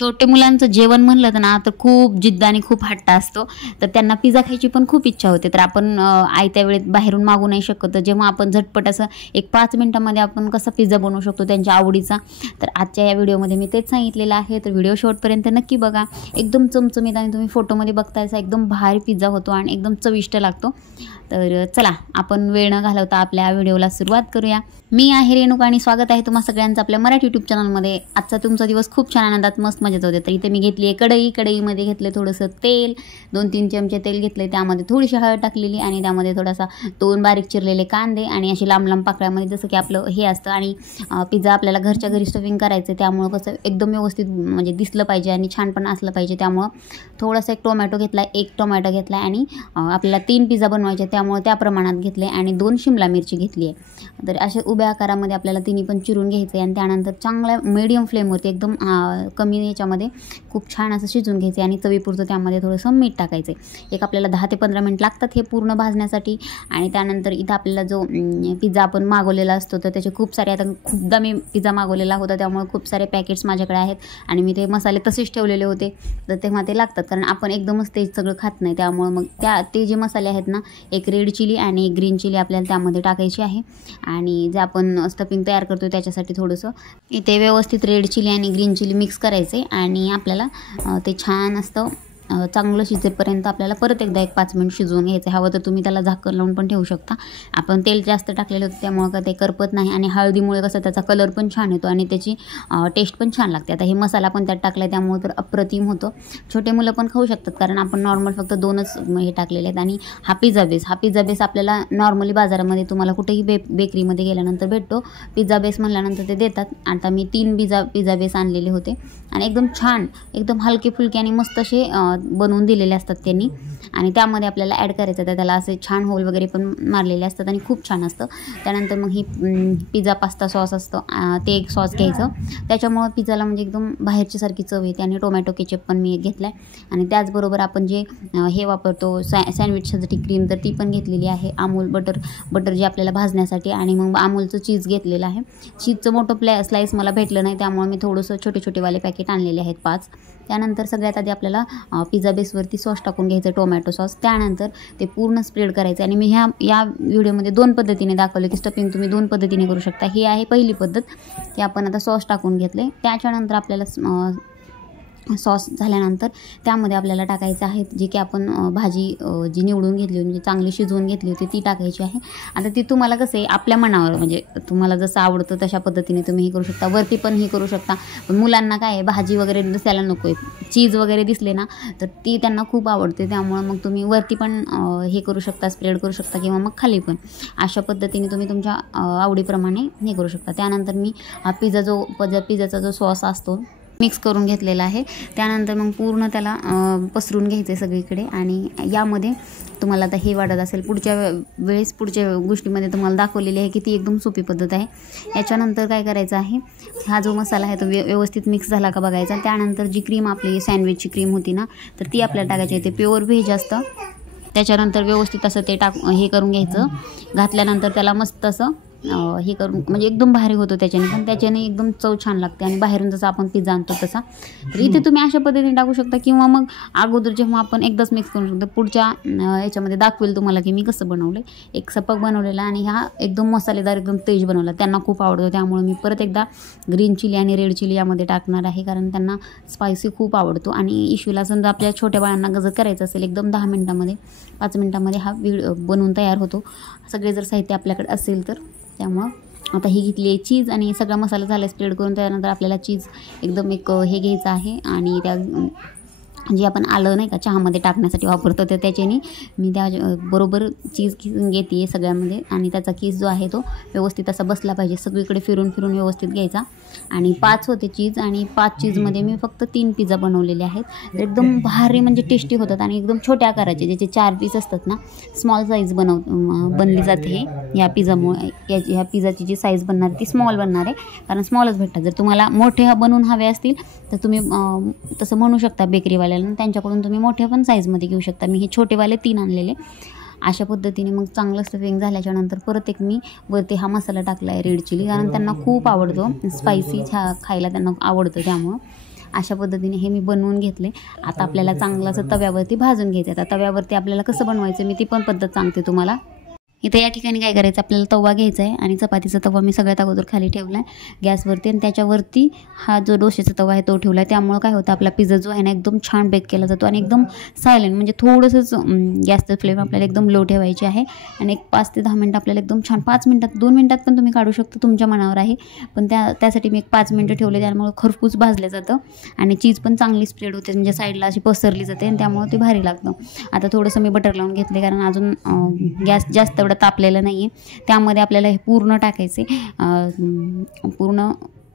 छोटे मुलांचं जेवण म्हणलं ना तर खूप जिद्द आणि खूप हट्ट असतो, तर त्यांना पिझ्झा खायची पण खूप इच्छा होते. तर आपण आयत्या वेळेत बाहेरून मागू नाही शकत. तर जेव्हा आपण झटपट असं एक 5 मिनिटांमध्ये आपण कसा पिझ्झा बनवू शकतो त्यांच्या आवडीचा, तर आजच्या या व्हिडिओमध्ये मी तेच सांगितलेलं आहे. तर व्हिडिओ शेवटपर्यंत नक्की बघा. एकदम चमचमीत आणि तुम्ही फोटोमध्ये बघतायचा एकदम भारी पिझ्झा होतो आणि एकदम चविष्ट लागतो. तर चला आपण वेळ न घालवता आपल्या व्हिडिओला सुरुवात करूया. मी आहे रेणुका आणि स्वागत आहे तुम्हा सगळ्यांचं आपल्या मराठी यूट्यूब चॅनलमध्ये. आजचा तुमचा दिवस खूप छान आनंदात मस्त मजेत होते. तर इथे मी घेतली आहे कढईमध्ये घेतले थोडंसं तेल, 2-3 चमचे तेल घेतले, त्यामध्ये थोडीशी हळद टाकलेली आणि त्यामध्ये थोडासा 2 बारीक चिरलेले कांदे आणि अशी लांब लांब पाकळ्यामध्ये जसं की आपलं हे असतं. आणि पिझ्झा आपल्याला घरच्या घरी स्टफिंग करायचं, त्यामुळं कसं एकदम व्यवस्थित म्हणजे दिसलं पाहिजे आणि छान पण असलं पाहिजे. त्यामुळं थोडासा एक टोमॅटो घेतला, 1 टोमॅटो घेतला आणि आपल्याला 3 पिझ्झा बनवायचे त्यामुळे त्या प्रमाणात घेतले आणि 2 शिमला मिरची घेतली आहे. तर अशा उभ्या आकारामध्ये आपल्याला तिन्ही पण चिरून घ्यायचं आहे आणि त्यानंतर चांगल्या मीडियम फ्लेमवरती एकदम कमी याच्यामध्ये खूप छान असं शिजून घ्यायचं आणि चवीपुरतं त्यामध्ये थोडंसं मीठ टाकायचं आहे. एक आपल्याला 10 ते 15 मिनिट लागतात हे पूर्ण भाजण्यासाठी. आणि त्यानंतर इथं आपल्याला जो पिझ्झा आपण मागवलेला असतो तर त्याचे खूप सारे, आता खूपदा मी पिझ्झा मागवलेला होता त्यामुळे खूप सारे पॅकेट्स माझ्याकडे आहेत आणि मी ते मसाले तसेच ठेवलेले होते. तर तेव्हा ते लागतात कारण आपण एकदमच ते सगळं खात नाही. त्यामुळे मग ते जे मसाले आहेत ना, एक रेड चिली आणि एक ग्रीन चिली आपल्याला त्यामध्ये टाकायची आहे. आणि जे आपण स्टफिंग तयार करतो त्याच्यासाठी थोडंसं इथे व्यवस्थित रेड चिली आणि ग्रीन चिली मिक्स करायचे आणि आपल्याला ते छान असतं चांगलं शिजेपर्यंत आपल्याला परत एकदा 1-5 मिनिट शिजवून घ्यायचं. हवं तर तुम्ही त्याला झाकण लावून पण ठेवू शकता. आपण तेल जास्त टाकलेलं होतं त्यामुळं का ते करपत नाही आणि हळदीमुळे कसं त्याचा कलर पण छान येतो आणि त्याची टेस्ट पण छान लागते. आता हे मसाला पण त्यात टाकला आहे त्यामुळे तर अप्रतिम होतं. छोटे मुलं पण खाऊ शकतात कारण आपण नॉर्मल फक्त 2च हे टाकलेले आहेत. आणि हा पिझ्झा बेस आपल्याला नॉर्मली बाजारामध्ये तुम्हाला कुठेही बेकरीमध्ये गेल्यानंतर भेटतो. पिझ्झा बेस म्हणल्यानंतर ते देतात. आता मी 3 पिझ्झा बेस आणलेले होते आणि एकदम छान, एकदम हलके फुलके आणि मस्त असे बनवून दिलेले असतात त्यांनी. आणि त्यामध्ये आपल्याला ॲड करायचं तर त्याला असे छान होल वगैरे पण मारलेले असतात आणि खूप छान असतं. त्यानंतर मग ही पिझ्झा पास्ता सॉस असतं ते एक सॉस घ्यायचं. त्याच्यामुळं पिझ्झाला म्हणजे एकदम बाहेरच्यासारखी चव येते. आणि टोमॅटो केचप पण मी एक घेतला आहे. आणि त्याचबरोबर आपण जे हे वापरतो सँडविचसाठी क्रीम तर ती पण घेतलेली आहे. अमूल बटर जे आपल्याला भाजण्यासाठी. आणि मग अमूलचं चीज घेतलेलं आहे. चीजचं मोठं स्लाईस मला भेटलं नाही त्यामुळे मी थोडंसं छोटेवाले पॅकेट आणलेले आहेत 5. त्यानंतर सगळ्यात आधी आपल्याला पिझ्झा बेसवरती सॉस टाकून घ्यायचं, टोमॅटो सॉस. त्यानंतर ते पूर्ण स्प्रेड करायचं. आणि मी या व्हिडिओमध्ये 2 पद्धतीने दाखवले की स्टफिंग तुम्ही 2 पद्धतीने करू शकता. ही आहे पहिली पद्धत की आपण आता सॉस टाकून घेतले. त्याच्यानंतर आपल्याला सॉस झाल्यानंतर त्यामध्ये आपल्याला टाकायचं आहे जे की आपण भाजी जी निवडून घेतली होती, म्हणजे चांगली शिजवून घेतली होती ती टाकायची आहे. आता ती तुम्हाला कसं आहे आपल्या मनावर, म्हणजे तुम्हाला जसं आवडतं तशा पद्धतीने तुम्ही हे करू शकता. वरती पण हे करू शकता. पण मुलांना काय आहे, भाजी वगैरे दिसायला नको आहे, चीज वगैरे दिसले ना तर ती त्यांना खूप आवडते. त्यामुळं मग तुम्ही वरती पण हे करू शकता, स्प्रेड करू शकता किंवा मग खाली पण. अशा पद्धतीने तुम्ही तुमच्या आवडीप्रमाणे हे करू शकता. त्यानंतर मी हा पिझ्झाचा जो सॉस असतो मिक्स करून घेतलेला आहे. त्यानंतर मग पूर्ण त्याला पसरून घ्यायचं आहे सगळीकडे. आणि यामध्ये तुम्हाला आता हे वाटत असेल पुढच्या गोष्टीमध्ये तुम्हाला दाखवलेली आहे की ती एकदम सोपी पद्धत आहे. याच्यानंतर काय करायचं आहे, हा जो मसाला आहे तो व्यवस्थित मिक्स झाला का बघायचा. त्यानंतर जी क्रीम आपली सँडविचची क्रीम होती ना तर ती आपल्याला टाकायची आहे. ते प्युअर व्हेज असतं. त्याच्यानंतर व्यवस्थित असं ते हे करून घ्यायचं. घातल्यानंतर त्याला मस्त असं हे करून म्हणजे एकदम भारी होतं त्याच्याने. पण त्याच्याने एकदम चव छान लागते आणि बाहेरून जसं आपण पिझ्झा आणतो तसा. तर इथे तुम्ही अशा पद्धतीने टाकू शकता किंवा मग अगोदर जेव्हा आपण एकदाच मिक्स करू शकतो. पुढच्या याच्यामध्ये दाखवेल तुम्हाला की मी कसं बनवलं. एक सपक बनवलेला आणि हा एकदम मसालेदार एकदम तेज बनवला. त्यांना खूप आवडतो त्यामुळे मी परत एकदा ग्रीन चिली आणि रेड चिली यामध्ये टाकणार आहे कारण त्यांना स्पायसी खूप आवडतो. आणि इशूला समजा आपल्या छोट्या बाळांना गजर करायचं असेल एकदम 10 मिनिटामध्ये 5 मिनिटामध्ये हा बनवून तयार होतो. सगळे जर साहित्य आपल्याकडे असेल तर. त्यामुळं आता ही घेतली आहे चीज आणि सगळा मसाला झाला स्प्रेड करून. त्यानंतर आपल्याला चीज एकदम एक हे घ्यायचं आहे आणि त्या जे आपण आलं नाही का चहामध्ये टाकण्यासाठी वापरतो तर त्याच्याने मी त्या बरोबर चीज घेते आहे सगळ्यामध्ये. आणि त्याचा किस जो आहे तो व्यवस्थित असा बसला पाहिजे. सगळीकडे फिरून व्यवस्थित घ्यायचा. आणि 5 होते चीज आणि 5 चीजमध्ये मी फक्त 3 पिझ्झा बनवलेले आहेत. एकदम भारी म्हणजे टेस्टी होतात आणि एकदम छोट्या आकाराचे ज्याचे 4 पीस असतात ना, स्मॉल साईज बनली जाते ह्या पिझ्झामुळे. ह्या पिझ्झाची जी साईज बनणार ती स्मॉल बनणार आहे कारण स्मॉलच भेटतात. जर तुम्हाला मोठे बनवून हवे असतील तर तुम्ही तसं म्हणू शकता बेकरीवाल्याला, त्यांच्याकडून तुम्ही मोठ्या पण साईजमध्ये घेऊ शकता. मी हे छोटेवाले 3 आणलेले. अशा पद्धतीने मग चांगलं स्टफिंग झाल्याच्यानंतर परत एक मी वरती हा मसाला टाकला आहे रेड चिली कारण त्यांना खूप आवडतो. स्पायसी खायला त्यांना आवडतं त्यामुळं. अशा पद्धतीने हे मी बनवून घेतले. आता आपल्याला चांगलं असं तव्यावरती भाजून घ्यायचं. आता तव्यावरती आपल्याला कसं बनवायचं मी ती पण पद्धत सांगते तुम्हाला. इथं या ठिकाणी काय करायचं, आपल्याला तवा घ्यायचा आहे आणि चपातीचा तवा मी सगळ्यात अगोदर खाली ठेवला आहे गॅसवरती आणि त्याच्यावरती हा जो डोश्याचा तवा आहे तो ठेवला आहे. त्यामुळं काय होतं, आपला पिझ्झा जो आहे ना एकदम छान बेक केला जातो आणि एकदम सायलेंट, म्हणजे थोडंसंच गॅसचं फ्लेम आपल्याला एकदम लो ठेवायची आहे आणि एक 5 ते 10 मिनटं आपल्याला एकदम छान, 5 मिनटात 2 मिनटात पण तुम्ही काढू शकता, तुमच्या मनावर आहे. पण त्यासाठी मी एक 5 मिनटं ठेवले, त्यामुळे खरपूस भाजलं जातं आणि चीज पण चांगली स्प्रेड होते, म्हणजे साईडला अशी पसरली जाते आणि त्यामुळे ते भारी लागतं. आता थोडंसं मी बटर लावून घेतले, कारण अजून गॅस जास्त तापलेलं नाही आहे. त्यामध्ये आपल्याला हे पूर्ण टाकायचे, पूर्ण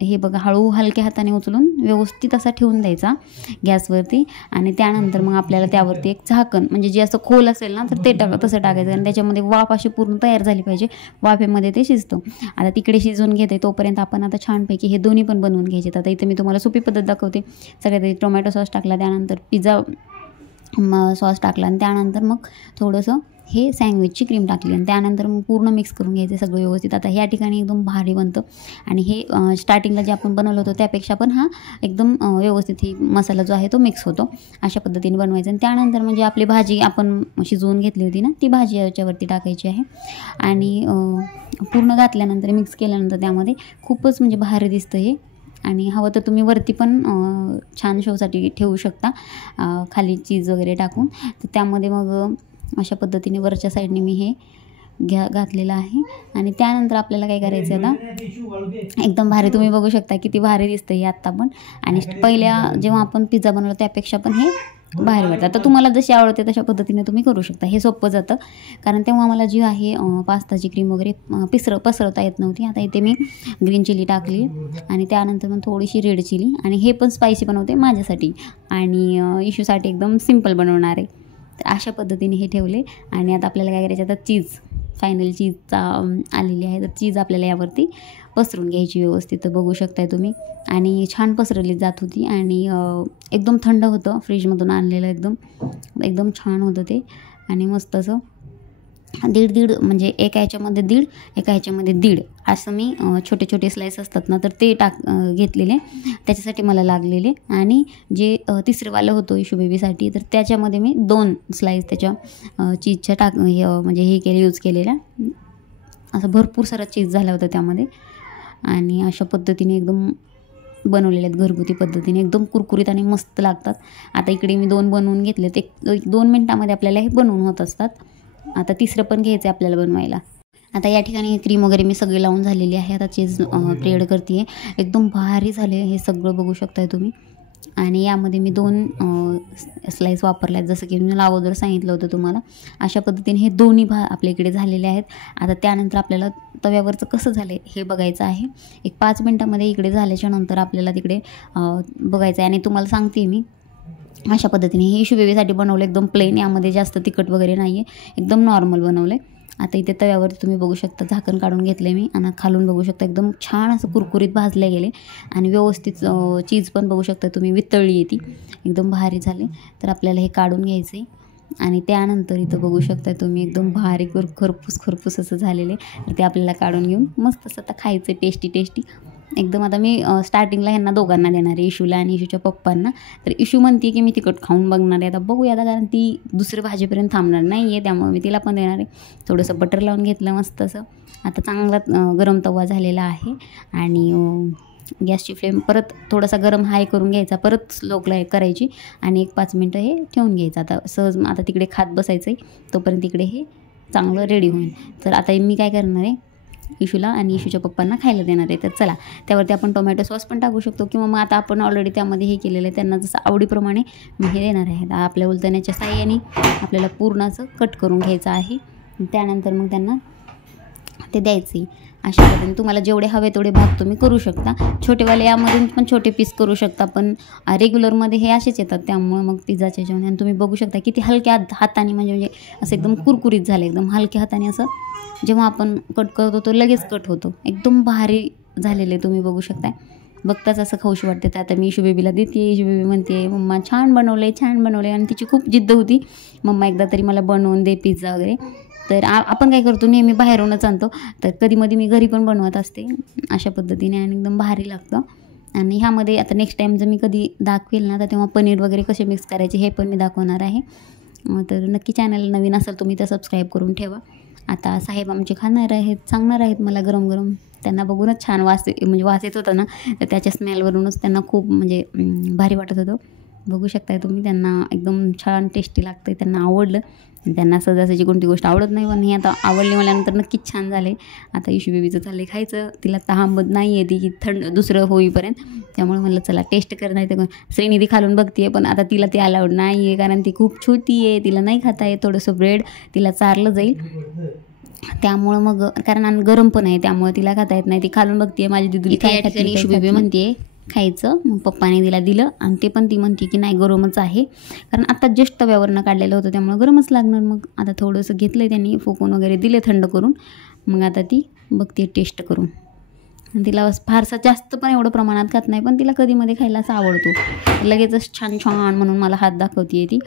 हे बघा, हळू हलक्या हाताने उचलून व्यवस्थित असा ठेवून द्यायचा गॅसवरती आणि त्यानंतर मग आपल्याला त्यावरती एक झाकण, म्हणजे जे असं खोल असेल ना तर ते तसं टाकायचं आणि त्याच्यामध्ये वाफ अशी पूर्ण तयार झाली पाहिजे, वाफेमध्ये ते शिजतं. आता तिकडे शिजवून घेते तोपर्यंत आपण आता छानपैकी हे दोन्ही पण बनवून घ्यायचे. आता इथे मी तुम्हाला सोपी पद्धत दाखवते. सगळ्यात टोमॅटो सॉस टाकला, त्यानंतर पिझ्झा सॉस टाकला आणि त्यानंतर मग थोडंसं हे सँडविचची क्रीम टाकली आणि त्यानंतर मग पूर्ण मिक्स करून घ्यायचं सगळं व्यवस्थित. आता ह्या ठिकाणी एकदम भारी बनतं आणि हे स्टार्टिंगला जे आपण बनवलं होतं त्यापेक्षा पण हा एकदम व्यवस्थित ही मसाला जो आहे तो मिक्स होतो. अशा पद्धतीने बनवायचं आणि त्यानंतर म्हणजे आपली भाजी आपण शिजवून घेतली होती ना, ती भाजी याच्यावरती टाकायची आहे आणि पूर्ण घातल्यानंतर मिक्स केल्यानंतर त्यामध्ये खूपच म्हणजे भारी दिसतं हे. आणि हवं तर तुम्ही वरती पण छान शोसाठी ठेवू शकता, खाली चीज वगैरे टाकून. तर त्यामध्ये मग अशा पद्धतीने वरच्या साईडने मी हे घातलेलं आहे आणि त्यानंतर आपल्याला काय करायचं आहे, आता एकदम भारी तुम्ही बघू शकता किती भारी दिसतं हे आत्ता पण. आणि पहिल्या जेव्हा आपण पिझ्झा बनवला त्यापेक्षा पण हे बाहेर वाटतं. आता तुम्हाला जशी आवडते तशा पद्धतीने तुम्ही करू शकता. हे सोपं जातं, कारण तेव्हा मला जी आहे पास्ताची क्रीम वगैरे पसरवता येत नव्हती. आता इथे मी ग्रीन चिली टाकली आणि त्यानंतर मग थोडीशी रेड चिली, आणि हे पण स्पायसी बनवते माझ्यासाठी आणि इशूसाठी एकदम सिम्पल बनवणार आहे. तर अशा पद्धतीने हे ठेवले आणि आता आपल्याला काय करायचं, आता चीज फायनल चीजचा आलेली आहे, तर चीज आपल्याला यावरती पसरून घ्यायची व्यवस्थित. तर बघू शकताय तुम्ही, आणि छान पसरली जात होती आणि एकदम थंड होतं, फ्रीजमधून आणलेलं एकदम छान होतं ते. आणि मस्त असं दीड म्हणजे एका ह्याच्यामध्ये दीड असं मी छोटे छोटे स्लाईस असतात ना तर ते घेतलेले, त्याच्यासाठी मला लागलेले. आणि जे तिसरेवालं होतं इशू बेबीसाठी, तर त्याच्यामध्ये मी 2 स्लाईस त्याच्या चीजच्या म्हणजे हे यूज केलेल्या. असं भरपूर सारा चीज झाला होता त्यामध्ये आणि अशा पद्धतीने एकदम बनवलेले आहेत घरगुती पद्धतीने, एकदम कुरकुरीत आणि मस्त लागतात. आता इकडे मी 2 बनवून घेतले, ते 2 मिनटामध्ये आपल्याला हे बनवून होत असतात. आता तिसरं पण घ्यायचं आहे आपल्याला बनवायला. आता या ठिकाणी क्रीम वगैरे मी सगळी लावून झालेली आहे. आता चीज स्प्रेड करते आहे, एकदम भारी झाले हे सगळं बघू शकताय तुम्ही. आणि यामध्ये मी 2 स्लाईस वापरल्या आहेत, जसं की मी अगोदर सांगितलं होतं तुम्हाला. अशा पद्धतीने हे दोन्ही आपल्या इकडे झालेले आहेत. आता त्यानंतर आपल्याला तव्यावरचं कसं झालं हे बघायचं आहे. एक 5 मिनटामध्ये इकडे झाल्याच्या नंतर आपल्याला तिकडे बघायचं आहे. आणि तुम्हाला सांगते मी, अशा पद्धतीने हे इशू बेबीसाठी बनवलं, एकदम प्लेन, यामध्ये जास्त तिखट वगैरे नाही आहे, एकदम नॉर्मल बनवलं. आता इथे तव्यावरती तुम्ही बघू शकता झाकण काढून घेतले मी आणि खालून बघू शकता एकदम छान असं कुरकुरीत भाजले गेले आणि व्यवस्थित चीज पण बघू शकता तुम्ही वितळली ती, एकदम भारी झाले. तर आपल्याला हे काढून घ्यायचं आहे आणि त्यानंतर इथं बघू शकता तुम्ही एकदम भारी खरपूस असं झालेले. तर ते आपल्याला काढून घेऊन मस्त असं आता खायचं टेस्टी एकदम. आता मी स्टार्टिंगला ह्यांना दोघांना देणार आहे, इशूला आणि इशूच्या पप्पांना. तर इशू म्हणते की मी तिखट खाऊन बघणार आहे. आता बघूया आता, कारण ती दुसऱ्या भाजीपर्यंत थांबणार नाही आहे, त्यामुळे मी तिला पण देणार आहे. थोडंसं बटर लावून घेतलं मस्त असं. आता चांगला गरम तवा झालेला आहे आणि गॅसची फ्लेम परत थोडासा गरम हाय करून घ्यायचा, परत स्लो करायची आणि एक 5 मिनटं हे ठेवून घ्यायचं. आता सहज आता तिकडे खात बसायचं आहे, तोपर्यंत तिकडे हे चांगलं रेडी होईल. तर आता मी काय करणार आहे, इशूला आणि इशूच्या पप्पांना खायला देणार आहे. तर चला, त्यावरती आपण टोमॅटो सॉस पण टाकू शकतो किंवा मग आता आपण ऑलरेडी त्यामध्ये हे केलेलं आहे, त्यांना जसं आवडीप्रमाणे मी हे देणार आहे. आपल्या उलटण्याच्या साहाय्याने आपल्याला पूर्ण असं कट करून घ्यायचं आहे, त्यानंतर मग त्यांना ते द्यायचे. अशा पद्धतीने तुम्हाला जेवढे हवे तेवढे भाग तुम्ही करू शकता. छोटेवाले यामधून पण छोटे पीस करू शकता, पण रेग्युलरमध्ये हे असेच येतात, त्यामुळे मग पिझ्झाच्या जेवण. आणि तुम्ही बघू शकता किती हलक्या हाताने म्हणजे असं एकदम कुरकुरीत झालं, एकदम हलक्या हाताने असं जेव्हा आपण कट करतो तो लगेच कट होतो, एकदम भारी झालेले तुम्ही बघू शकताय. बघताच असं खाऊशी वाटते. तर आता मी इशू बेबीला देते, इशू बेबी म्हणते मम्मा छान बनवले आणि तिची खूप जिद्द होती, मम्मा एकदा तरी मला बनवून दे पिझ्झा वगैरे. तर आपण काय करतो, नेहमी बाहेरूनच आणतो, तर कधीमध्ये मी घरी पण बनवत असते अशा पद्धतीने आणि एकदम भारी लागतं. आणि ह्यामध्ये आता नेक्स्ट टाईम जर मी कधी दाखवेल ना तर तेव्हा पनीर वगैरे कसे मिक्स करायचे हे पण मी दाखवणार आहे. तर नक्की चॅनल नवीन असेल तुम्ही तर सबस्क्राईब करून ठेवा. आता साहेब आमचे खाणार आहेत, सांगणार आहेत मला गरम गरम. त्यांना बघूनच छान वास म्हणजे वास येत होता ना, तर त्याच्या स्मेलवरूनच त्यांना खूप म्हणजे भारी वाटत होतं. बघू शकताय तुम्ही, त्यांना एकदम छान टेस्टी लागतं, त्यांना आवडलं. त्यांना सहजासहजी कोणती गोष्ट आवडत नाही, पण ही आता आवडली म्हटल्यानंतर नक्कीच छान झाले. आता इशू बेबीचं चाललं आहे खायचं. तिला ताहमत नाही आहे ती थंड दुसरं होईपर्यंत, त्यामुळे म्हणलं चला टेस्ट कर. नाही तर श्रीनिधी खालून बघते पण आता तिला ते अलाउड नाही आहे, कारण ती खूप छोटी आहे, तिला नाही खाता आहे. थोडंसं ब्रेड तिला चारलं जाईल, त्यामुळं मग कारण गरम पण आहे त्यामुळे तिला खाता येत नाही. ती खालून बघते माझी दिदुली काय खाते. इशू बेबी म्हणते खायचं, मग पप्पाने तिला दिलं आणि ते पण ती म्हणते की नाही गरमच आहे, कारण आता जस्ट तव्यावरनं काढलेलं होतं त्यामुळे गरमच लागणार. मग आता थोडंसं घेतलं आहे त्यांनी, फोकून वगैरे दिले थंड करून. मग आता ती बघते टेस्ट करून. तिला फारसा जास्त पण एवढं प्रमाणात खात नाही, पण तिला कधीमध्ये खायला असं आवडतो. लगेचच छान छान म्हणून मला हात दाखवते ती.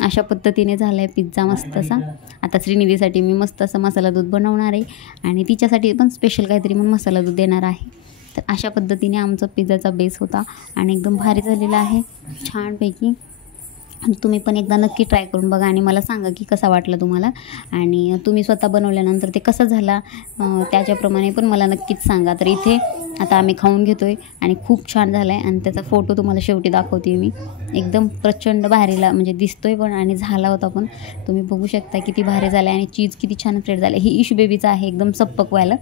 अशा पद्धतीने झाला आहे पिझ्झा मस्त असा. आता श्रीनिधीसाठी मी मस्त असं मसाला दूध बनवणार आहे आणि तिच्यासाठी पण स्पेशल काहीतरी म्हणून मसाला दूध देणार आहे. तर अशा पद्धतीने आमचा पिझ्झाचा बेस होता आणि एकदम भारी झालेला आहे छानपैकी. तुम्ही पण एकदा नक्की ट्राय करून बघा आणि मला सांगा की कसा वाटला तुम्हाला. आणि तुम्ही स्वतः बनवल्यानंतर ते कसं झाला त्याच्याप्रमाणे पण मला नक्कीच सांगा. तर इथे आता आम्ही खाऊन घेतो आहे आणि खूप छान झाला आहे आणि त्याचा फोटो तुम्हाला शेवटी दाखवते मी. एकदम प्रचंड भारीला म्हणजे दिसतो आहे पण आणि झाला होता पण. तुम्ही बघू शकता किती भारी झालं आहे आणि चीज किती छान स्प्रेड झालं. ही इशू बेबीचं आहे एकदम सप्पकवालं.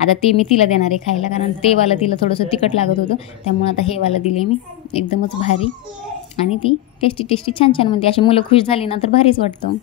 आता ते मी तिला देणार आहे खायला, कारण ते वालं तिला थोडंसं तिखट लागत होतं, त्यामुळे आता हे वालं दिले मी. एकदमच भारी आणि ती टेस्टी टेस्टी छान छान म्हणते. अशी मुलं खुश झाली ना तर भारीच वाटतं.